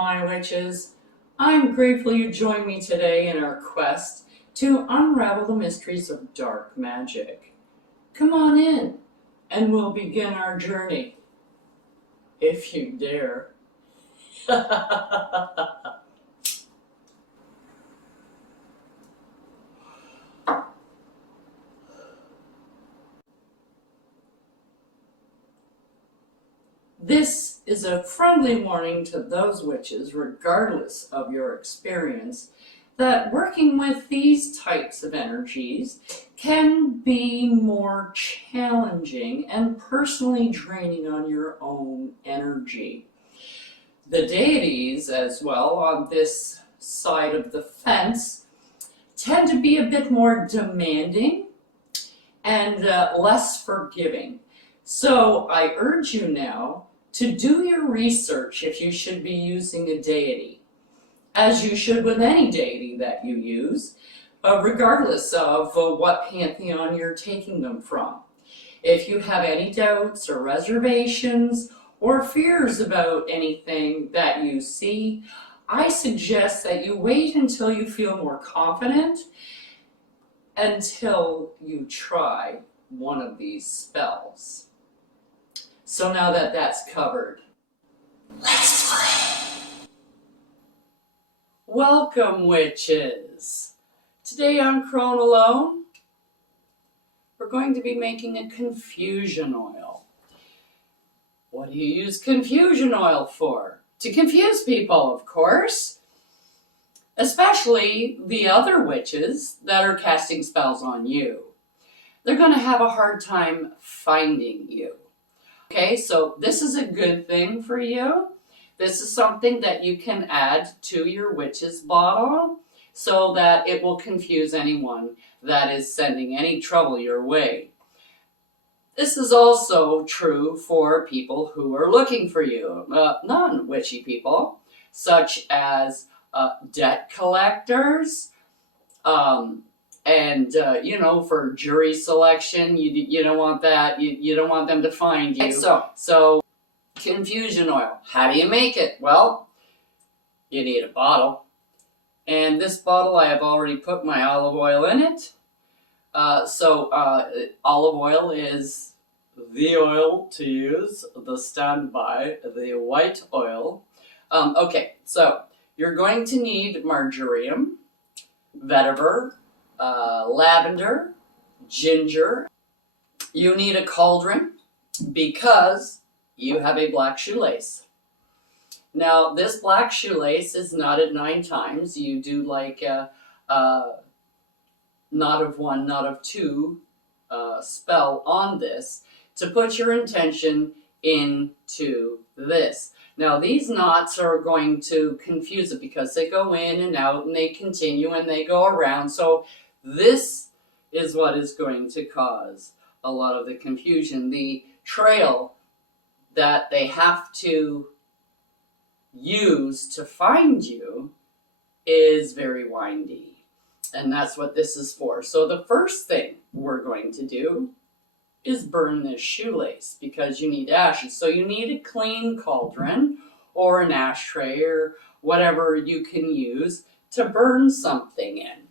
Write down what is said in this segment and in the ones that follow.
my witches. I'm grateful you joined me today in our quest to unravel the mysteries of dark magic. Come on in, and we'll begin our journey. If you dare. This is a friendly warning to those witches, regardless of your experience, that working with these types of energies can be more challenging and personally draining on your own energy. The deities, as well, on this side of the fence, tend to be a bit more demanding and less forgiving. So I urge you now to do your research if you should be using a deity, as you should with any deity that you use, regardless of what pantheon you're taking them from. If you have any doubts or reservations or fears about anything that you see, I suggest that you wait until you feel more confident until you try one of these spells. So now that that's covered, let's play! Welcome, witches! Today on Crone Alone, we're going to be making a confusion oil. What do you use confusion oil for? To confuse people, of course. Especially the other witches that are casting spells on you. They're going to have a hard time finding you. Okay, so this is a good thing for you. This is something that you can add to your witch's bottle so that it will confuse anyone that is sending any trouble your way. This is also true for people who are looking for you, non-witchy people, such as debt collectors, and for jury selection, you don't want that. You don't want them to find you. So confusion oil. How do you make it? Well, you need a bottle, and this bottle I have already put my olive oil in it. Olive oil is the oil to use. The standby, the white oil. Okay, so you're going to need marjoram, vetiver, lavender, ginger. You need a cauldron because you have a black shoelace. Now, this black shoelace is knotted 9 times. You do like a knot of 1, knot of 2 spell on this to put your intention into this. Now, these knots are going to confuse it because they go in and out and they continue and they go around. So this is what is going to cause a lot of the confusion. The trail that they have to use to find you is very windy. And that's what this is for. So the first thing we're going to do is burn this shoelace because you need ashes. So you need a clean cauldron or an ashtray or whatever you can use to burn something in.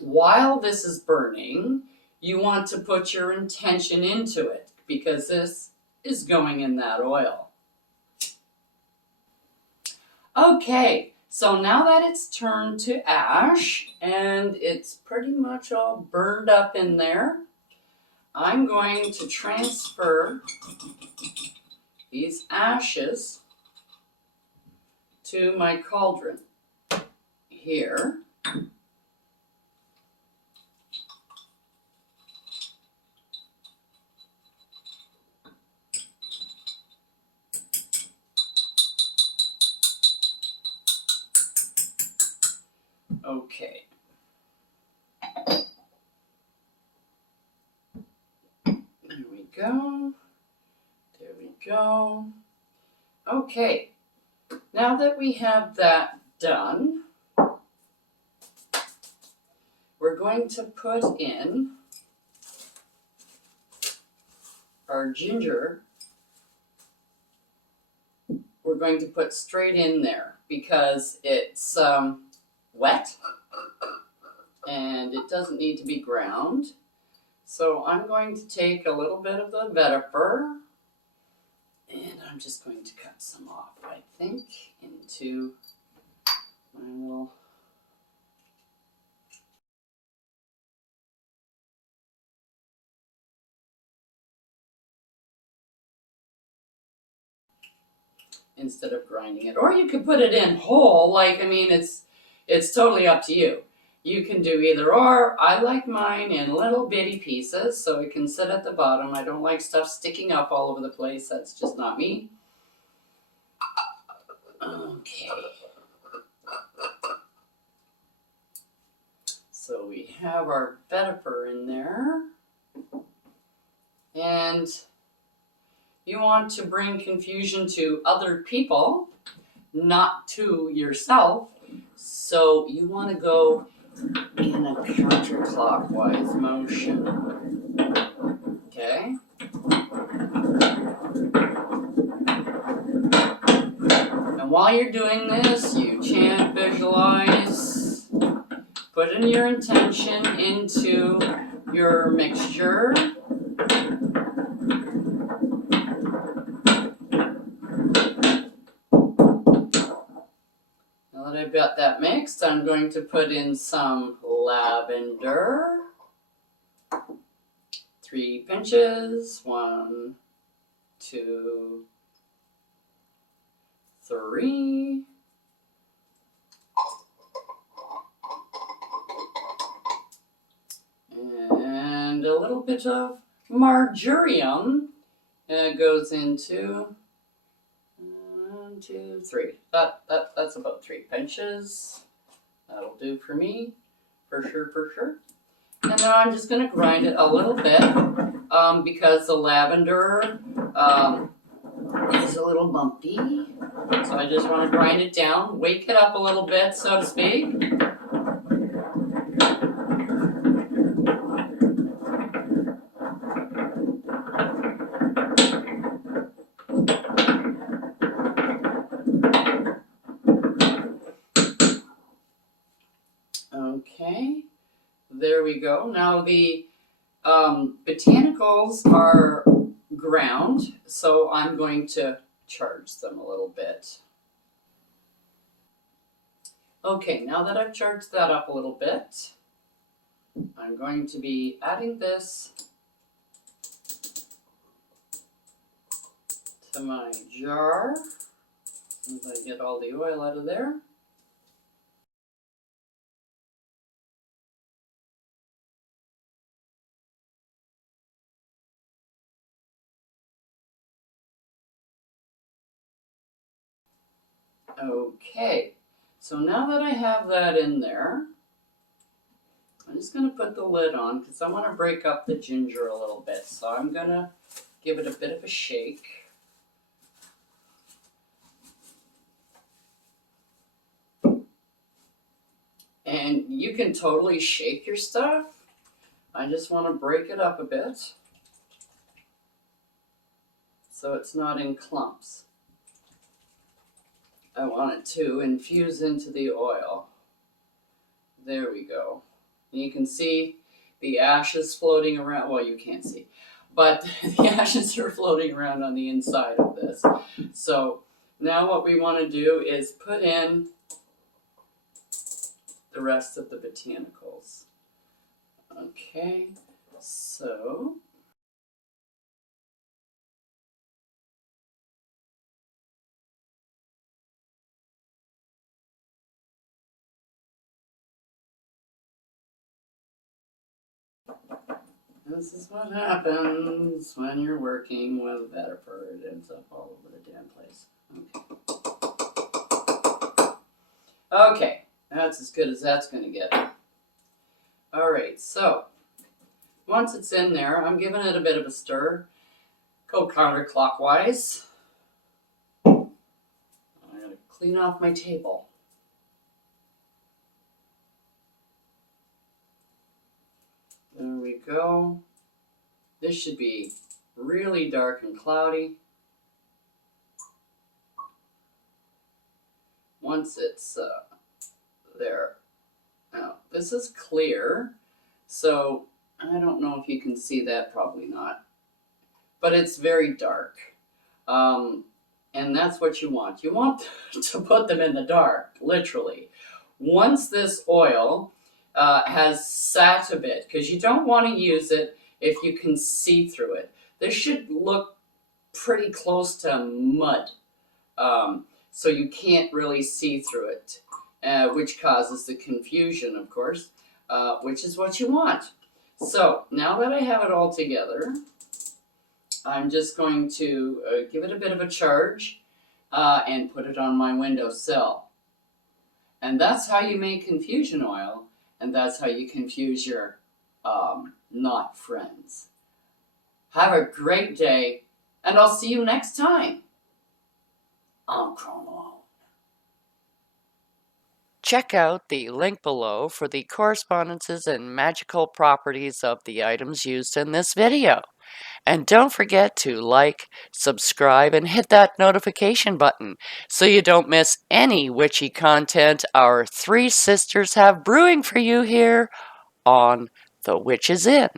While this is burning, you want to put your intention into it because this is going in that oil. Okay. So now that it's turned to ash and it's pretty much all burned up in there, I'm going to transfer these ashes to my cauldron here. Okay. There we go. There we go. Okay. Now that we have that done, we're going to put in our ginger. We're we're going to put straight in there because it's wet and it doesn't need to be ground. So I'm going to take a little bit of the vetiver and I'm just going to cut some off, I think, into my little instead of grinding it. Or you could put it in whole, like, I mean, it's totally up to you. You can do either or. I like mine in little bitty pieces so it can sit at the bottom. I don't like stuff sticking up all over the place. That's just not me. Okay. So we have our vetiver in there. And you want to bring confusion to other people, not to yourself. So you want to go in a counterclockwise motion. Okay? And while you're doing this, you chant, visualize, put in your intention into your mixture. Now that I've got that mixed, I'm going to put in some lavender. 3 pinches. 1, 2, 3. And a little bit of marjoram goes into 1, 2, 3. That's about 3 pinches. That'll do for me, for sure. And now I'm just going to grind it a little bit because the lavender is a little bumpy. So I just want to grind it down, wake it up a little bit, so to speak. Okay, there we go. Now the botanicals are ground, so I'm going to charge them a little bit. Okay, now that I've charged that up a little bit, I'm going to be adding this to my jar as I get all the oil out of there. Okay, so now that I have that in there, I'm just going to put the lid on because I want to break up the ginger a little bit. So I'm going to give it a bit of a shake. And you can totally shake your stuff. I just want to break it up a bit so it's not in clumps. I want it to infuse into the oil. There we go. And you can see the ashes floating around. Well, you can't see, but the ashes are floating around on the inside of this. So now what we want to do is put in the rest of the botanicals. Okay, so this is what happens when you're working with vetiver. It ends up all over the damn place. Okay, that's as good as that's going to get. All right, so once it's in there, I'm giving it a bit of a stir. Go counterclockwise. I'm going to clean off my table. There we go. This should be really dark and cloudy. once it's there. Now, this is clear, so I don't know if you can see that, probably not, but it's very dark. And that's what you want. You want to put them in the dark, literally. Once this oil has sat a bit, because you don't want to use it if you can see through it. This should look pretty close to mud, so you can't really see through it, which causes the confusion, of course, which is what you want. So now that I have it all together, I'm just going to give it a bit of a charge and put it on my windowsill. And that's how you make confusion oil, and that's how you confuse your not friends. Have a great day, and I'll see you next time on Chrono. Check out the link below for the correspondences and magical properties of the items used in this video. And don't forget to like, subscribe, and hit that notification button so you don't miss any witchy content our three sisters have brewing for you here on The Witches Inn.